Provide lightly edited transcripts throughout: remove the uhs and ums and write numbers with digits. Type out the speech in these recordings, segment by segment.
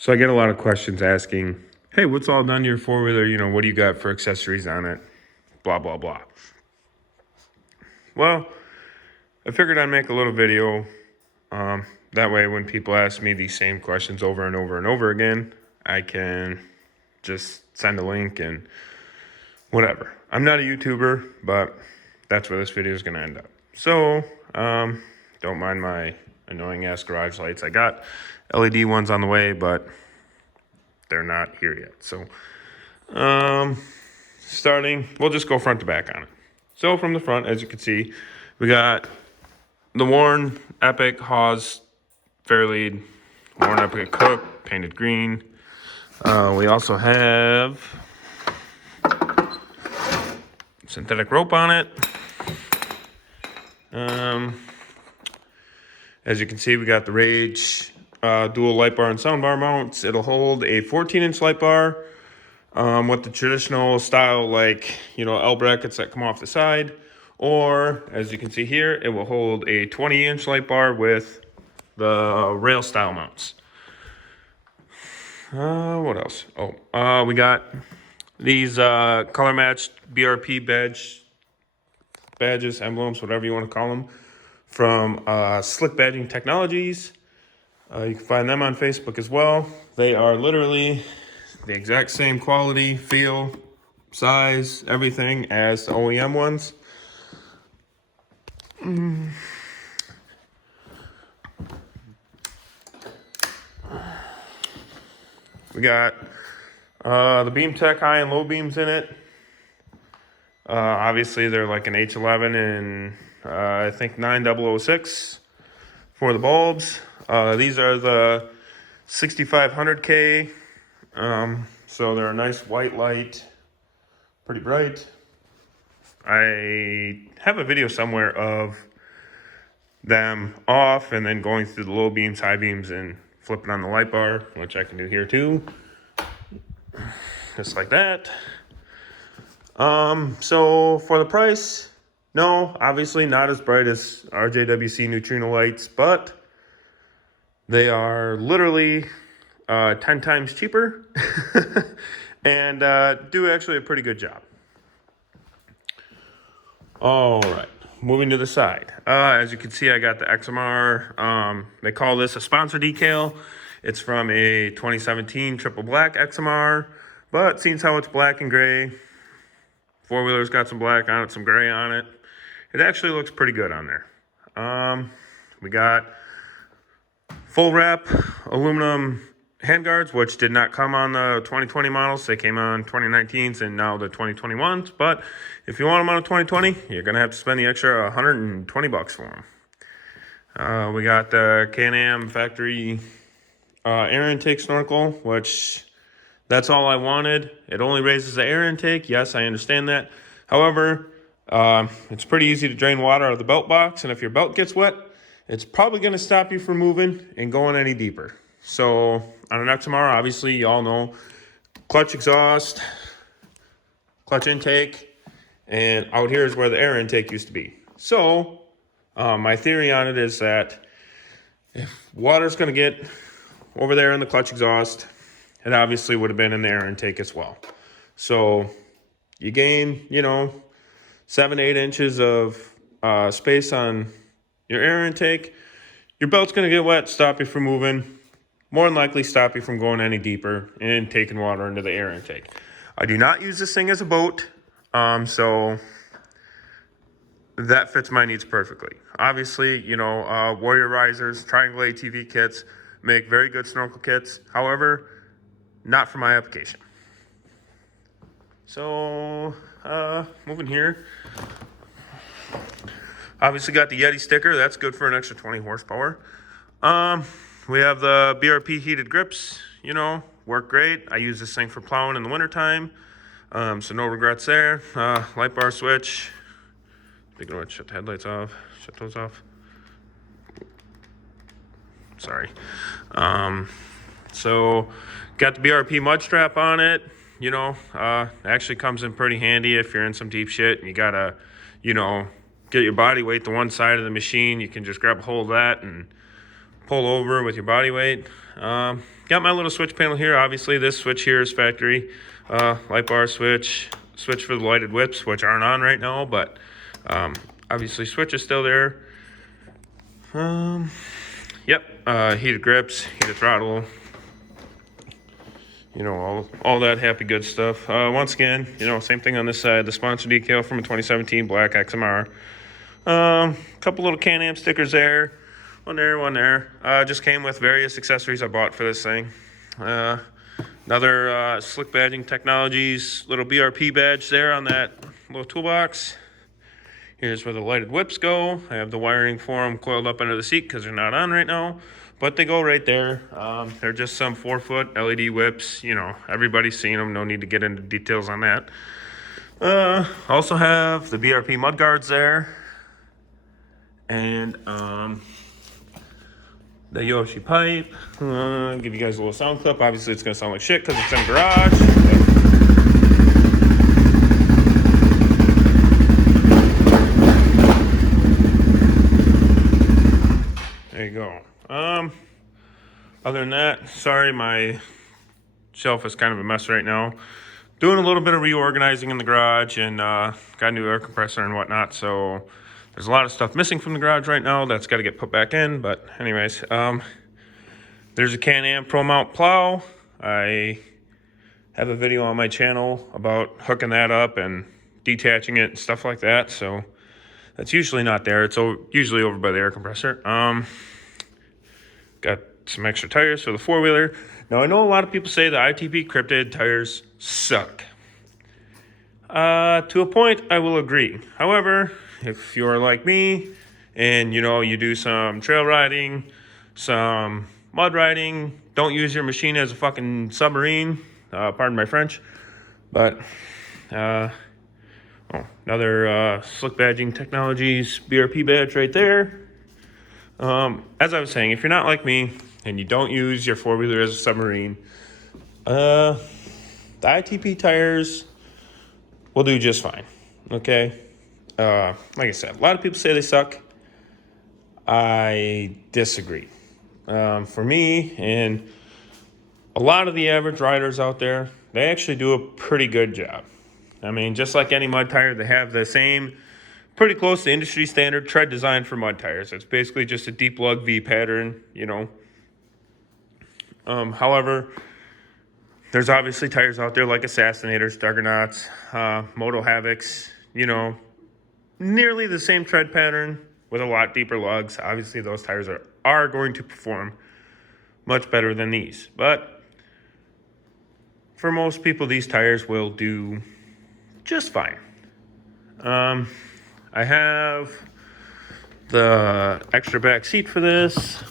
So I get a lot of questions asking, hey, what's all done to your four-wheeler? You know, what do you got for accessories on it? Blah, blah, blah. Well, I figured I'd make a little video. That way when people ask me these same questions over and over and over again, I can just send a link and whatever. I'm not a YouTuber, but that's where this video is going to end up. So, don't mind my annoying ass garage lights. I got LED ones on the way, but they're not here yet. So, we'll just go front to back on it. So from the front, as you can see, we got the worn Epic Hawes Fairlead, worn Epic Cook, painted green. We also have synthetic rope on it. As you can see, we got the Rage dual light bar and soundbar mounts. It'll hold a 14-inch light bar with the traditional style, like, you know, L brackets that come off the side. Or, as you can see here, it will hold a 20-inch light bar with the rail style mounts. What else? Oh, we got these color matched BRP badges, emblems, whatever you want to call them, from Slick Badging Technologies. You can find them on Facebook as well. They are literally the exact same quality, feel, size, everything as the OEM ones. We got the Beamtech high and low beams in it. Obviously, they're like an H11 and I think 9006 for the bulbs. These are the 6500K. So they're a nice white light, pretty bright. I have a video somewhere of them off and then going through the low beams, high beams, and flipping on the light bar, which I can do here too. Just like that. So for the price, no, obviously not as bright as RJWC neutrino lights, but they are literally 10 times cheaper and do actually a pretty good job. All right, moving to the side. As you can see, I got the XMR. They call this a sponsor decal. It's from a 2017 triple black XMR, but seeing how it's black and gray, four-wheeler's got some black on it, some gray on it. It actually looks pretty good on there. We got full wrap aluminum handguards, which did not come on the 2020 models. They came on 2019s and now the 2021s. But if you want them on a 2020, you're going to have to spend the extra $120 for them. We got the Can-Am factory air intake snorkel, which that's all I wanted. It only raises the air intake. Yes, I understand that. However, it's pretty easy to drain water out of the belt box. And if your belt gets wet, it's probably going to stop you from moving and going any deeper. So on an XMR, obviously, you all know clutch exhaust, clutch intake, and out here is where the air intake used to be. So my theory on it is that if water's going to get over there in the clutch exhaust, it obviously would have been in the air intake as well. So you gain, 7-8 inches of space on your air intake. Your belt's going to get wet, stop you from moving. More than likely stop you from going any deeper and taking water into the air intake. I do not use this thing as a boat, so that fits my needs perfectly. Obviously, Warrior Risers, Triangle ATV kits make very good snorkel kits. However, not for my application. So, moving here. Obviously got the Yeti sticker. That's good for an extra 20 horsepower. We have the BRP heated grips, work great. I use this thing for plowing in the wintertime, so no regrets there. Light bar switch. Speaking of which, shut the headlights off. Shut those off. Sorry. So got the BRP mud strap on it. Actually comes in pretty handy if you're in some deep shit and you gotta, get your body weight to one side of the machine. You can just grab a hold of that and pull over with your body weight. got my little switch panel here. Obviously, this switch here is factory. Lightbar switch for the lighted whips, which aren't on right now, but obviously switch is still there. Yep, heated grips, heated throttle, you know, all that happy good stuff. Once again, you know, same thing on this side, the sponsor decal from a 2017 black XMR. Couple little Can-Am stickers there, one there. Just came with various accessories I bought for this thing. Another Slick Badging Technologies little BRP badge there on that little toolbox. Here's where the lighted whips go. I have the wiring for them coiled up under the seat because they're not on right now, but they go right there. They're just some 4-foot LED whips. You know, everybody's seen them. No need to get into details on that. Also have the BRP mud guards there, and the Yoshi pipe. Give you guys a little sound clip. Obviously, it's gonna sound like shit because it's in a garage. There you go. Other than that, sorry, my shelf is kind of a mess right now. Doing a little bit of reorganizing in the garage, and got a new air compressor and whatnot, so there's a lot of stuff missing from the garage right now that's got to get put back in. But anyways, there's a Can-Am Pro Mount plow. I have a video on my channel about hooking that up and detaching it and stuff like that, so that's usually not there. It's usually over by the air compressor. Got some extra tires for the four-wheeler. Now, I know a lot of people say the ITP Cryptid tires suck. To a point, I will agree. However, if you're like me and, you know, you do some trail riding, some mud riding, don't use your machine as a fucking submarine. Pardon my French. But, another Slick Badging Technologies BRP badge right there. As I was saying, if you're not like me and you don't use your four-wheeler as a submarine, the ITP tires will do just fine, okay? Like I said, a lot of people say they suck. I disagree. For me and a lot of the average riders out there, they actually do a pretty good job. I mean, just like any mud tire, they have the same, pretty close to industry standard tread design for mud tires. It's basically just a deep lug V pattern, you know. However, there's obviously tires out there like Assassinators, Juggernauts, Moto Havocs, you know, nearly the same tread pattern with a lot deeper lugs. Obviously, those tires are going to perform much better than these. But for most people, these tires will do just fine. I have the extra back seat for this.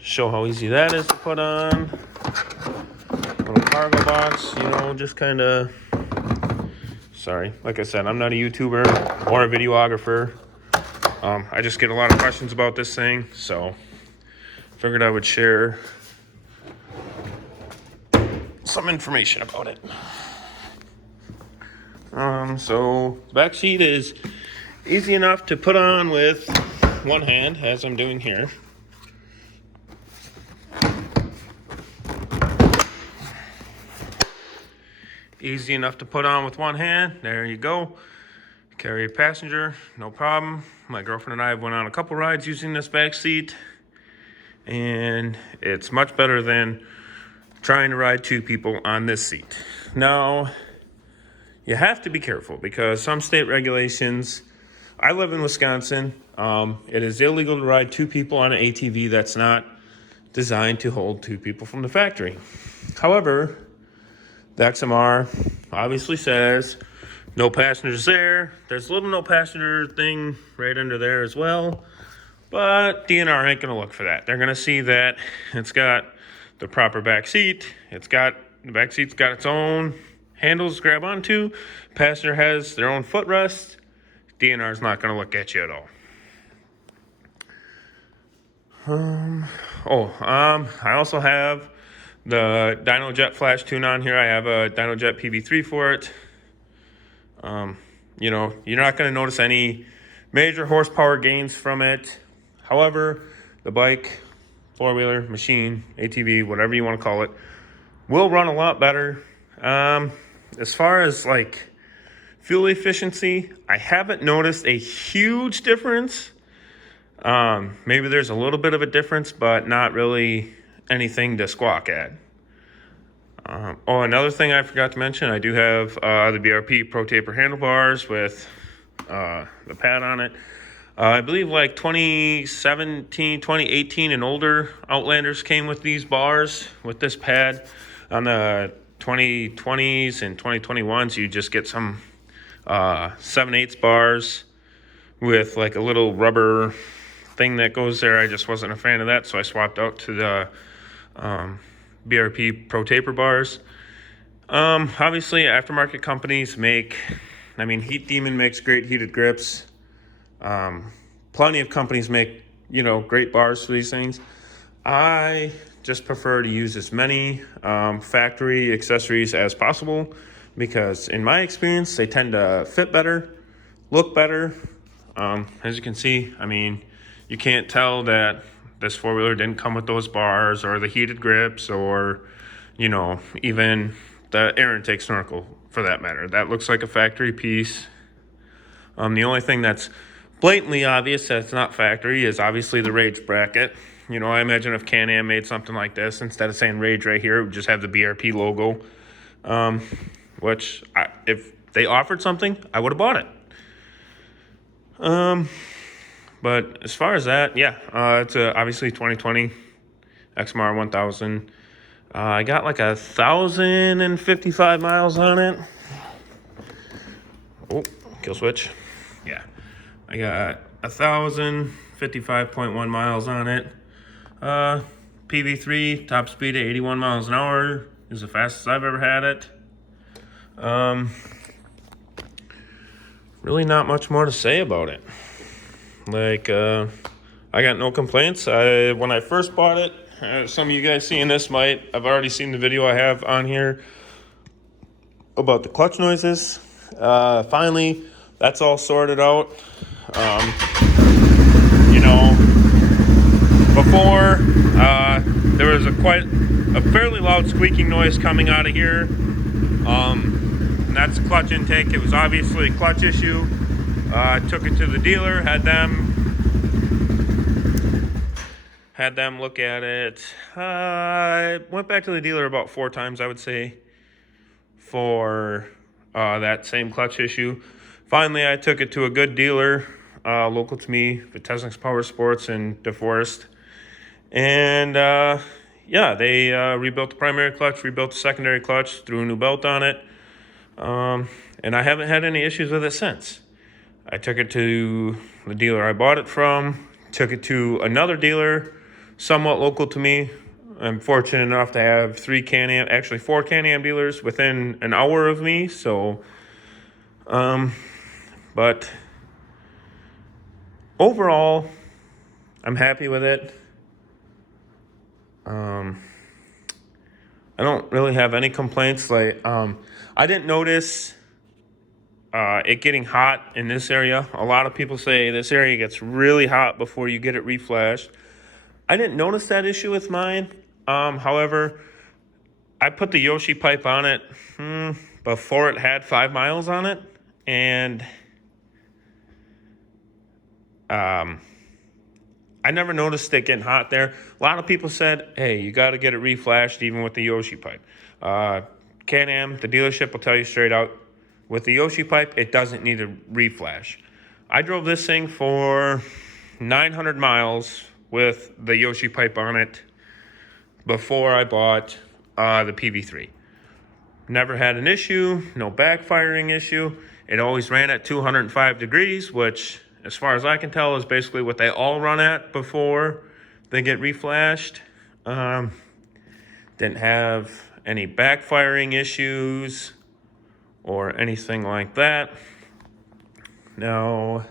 Show how easy that is to put on. Little cargo box, you know, just kind of. Sorry, like I said, I'm not a YouTuber or a videographer. I just get a lot of questions about this thing, so figured I would share some information about it. So the back seat is easy enough to put on with one hand, as I'm doing here. Easy enough to put on with one hand. There you go. Carry a passenger, no problem. My girlfriend and I went on a couple rides using this back seat, and it's much better than trying to ride two people on this seat. Now, you have to be careful because some state regulations, I live in Wisconsin, it is illegal to ride two people on an ATV that's not designed to hold two people from the factory. However, the XMR obviously says no passengers there. There's a little no passenger thing right under there as well. But DNR ain't going to look for that. They're going to see that it's got the proper back seat. The back seat's got its own handles to grab onto. Passenger has their own footrest. DNR's not going to look at you at all. I also have the DYNO-JET flash tune on here. I have a DYNO-JET PV3 for it. You know, you're not going to notice any major horsepower gains from it. However, the bike four-wheeler, machine, ATV, whatever you want to call it, will run a lot better. As far as like fuel efficiency, I haven't noticed a huge difference. Maybe there's a little bit of a difference, but not really anything to squawk at. Another thing I forgot to mention, I do have the BRP ProTaper handlebars with the pad on it. I believe like 2017, 2018 and older Outlanders came with these bars with this pad. On the 2020s and 2021s, you just get some 7/8 bars with like a little rubber thing that goes there. I just wasn't a fan of that, so I swapped out to the BRP ProTaper bars. Obviously, aftermarket companies make, Heat Demon makes great heated grips. Plenty of companies make, great bars for these things. I just prefer to use as many factory accessories as possible because in my experience, they tend to fit better, look better. As you can see, you can't tell that this four-wheeler didn't come with those bars or the heated grips or, even the air intake snorkel for that matter. That looks like a factory piece. The only thing that's blatantly obvious that's not factory is obviously the Rage bracket. I imagine if Can-Am made something like this, instead of saying Rage right here, it would just have the BRP logo. If they offered something, I would have bought it. But as far as that, it's obviously 2020 XMR 1000. I got like 1,055 miles on it. Oh, kill switch. Yeah, I got 1,055.1 miles on it. PV3, top speed at 81 miles an hour is the fastest I've ever had it. Really not much more to say about it. I got no complaints. When I first bought it, some of you guys seeing this have already seen the video I have on here about the clutch noises. Finally, that's all sorted out. Before, there was a fairly loud squeaking noise coming out of here. And that's the clutch intake. It was obviously a clutch issue. I took it to the dealer, had them look at it. I went back to the dealer about 4 times, I would say, for that same clutch issue. Finally, I took it to a good dealer, local to me, Vitesniks Power Sports in DeForest. And they rebuilt the primary clutch, rebuilt the secondary clutch, threw a new belt on it. And I haven't had any issues with it since. I took it to the dealer I bought it from, took it to another dealer, somewhat local to me. I'm fortunate enough to have 4 Can-Am dealers within an hour of me. So, but overall, I'm happy with it. I don't really have any complaints. I didn't notice it getting hot in this area. A lot of people say this area gets really hot before you get it reflashed. I didn't notice that issue with mine. However, I put the Yoshi pipe on it before it had 5 miles on it. And I never noticed it getting hot there. A lot of people said, hey, you got to get it reflashed even with the Yoshi pipe. Can-Am, the dealership will tell you straight out, with the Yoshi pipe, it doesn't need a reflash. I drove this thing for 900 miles with the Yoshi pipe on it before I bought the PV3. Never had an issue, no backfiring issue. It always ran at 205 degrees, which, as far as I can tell, is basically what they all run at before they get reflashed. Didn't have any backfiring issues or anything like that. Now,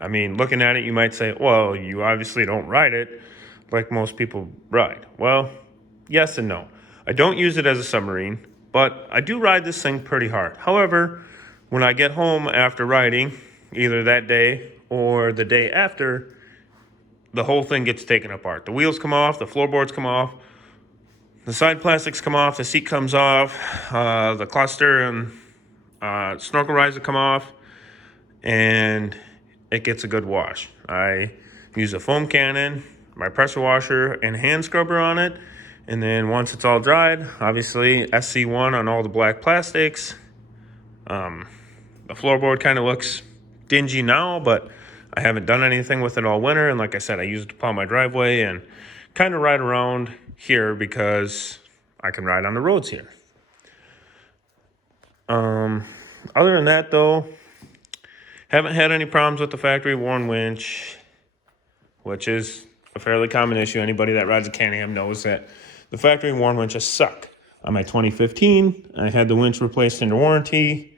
looking at it, you might say, well, you obviously don't ride it like most people ride. Well, yes and no. I don't use it as a submarine, but I do ride this thing pretty hard. However, when I get home after riding, either that day or the day after, the whole thing gets taken apart. The wheels come off, the floorboards come off, the side plastics come off, the seat comes off, the cluster and snorkel riser come off, and it gets a good wash. I use a foam cannon, my pressure washer, and hand scrubber on it. And then once it's all dried, obviously SC1 on all the black plastics. The floorboard kind of looks dingy now, but I haven't done anything with it all winter. And like I said, I use it to plow my driveway and kind of ride around here because I can ride on the roads here. Other than that though, haven't had any problems with the factory worn winch, which is a fairly common issue. Anybody that rides a Can-Am knows that the factory worn winches suck. On my 2015, I had the winch replaced under warranty.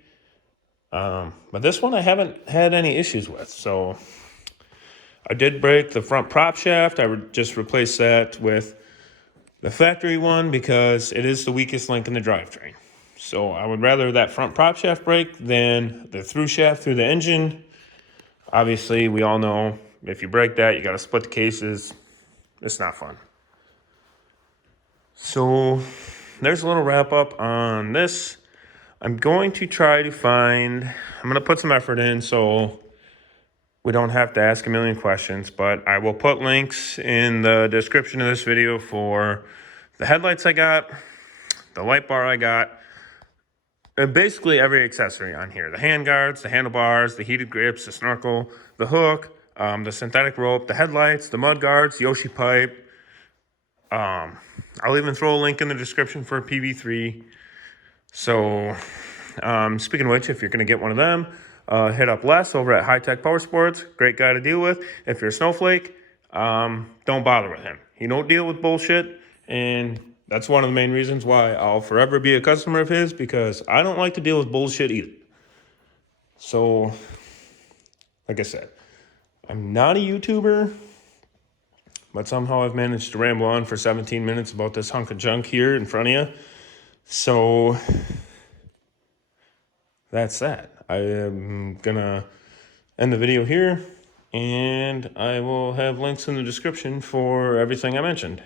But this one I haven't had any issues with. So I did break the front prop shaft. I would just replace that with the factory one because it is the weakest link in the drivetrain. So I would rather that front prop shaft break than the through shaft through the engine. Obviously, we all know if you break that, you got to split the cases. It's not fun. So there's a little wrap up on this. I'm going to try to find, I'm going to put some effort in so we don't have to ask a million questions, but I will put links in the description of this video for the headlights I got, the light bar I got, and basically every accessory on here. The hand guards, the handlebars, the heated grips, the snorkel, the hook, the synthetic rope, the headlights, the mud guards, Yoshi pipe. I'll even throw a link in the description for a PV3. So, speaking of which, if you're going to get one of them, hit up Les over at High Tech Power Sports. Great guy to deal with. If you're a snowflake, don't bother with him. He don't deal with bullshit, and that's one of the main reasons why I'll forever be a customer of his, because I don't like to deal with bullshit either. So, like I said, I'm not a YouTuber, but somehow I've managed to ramble on for 17 minutes about this hunk of junk here in front of you. So that's that. I am gonna end the video here, and I will have links in the description for everything I mentioned.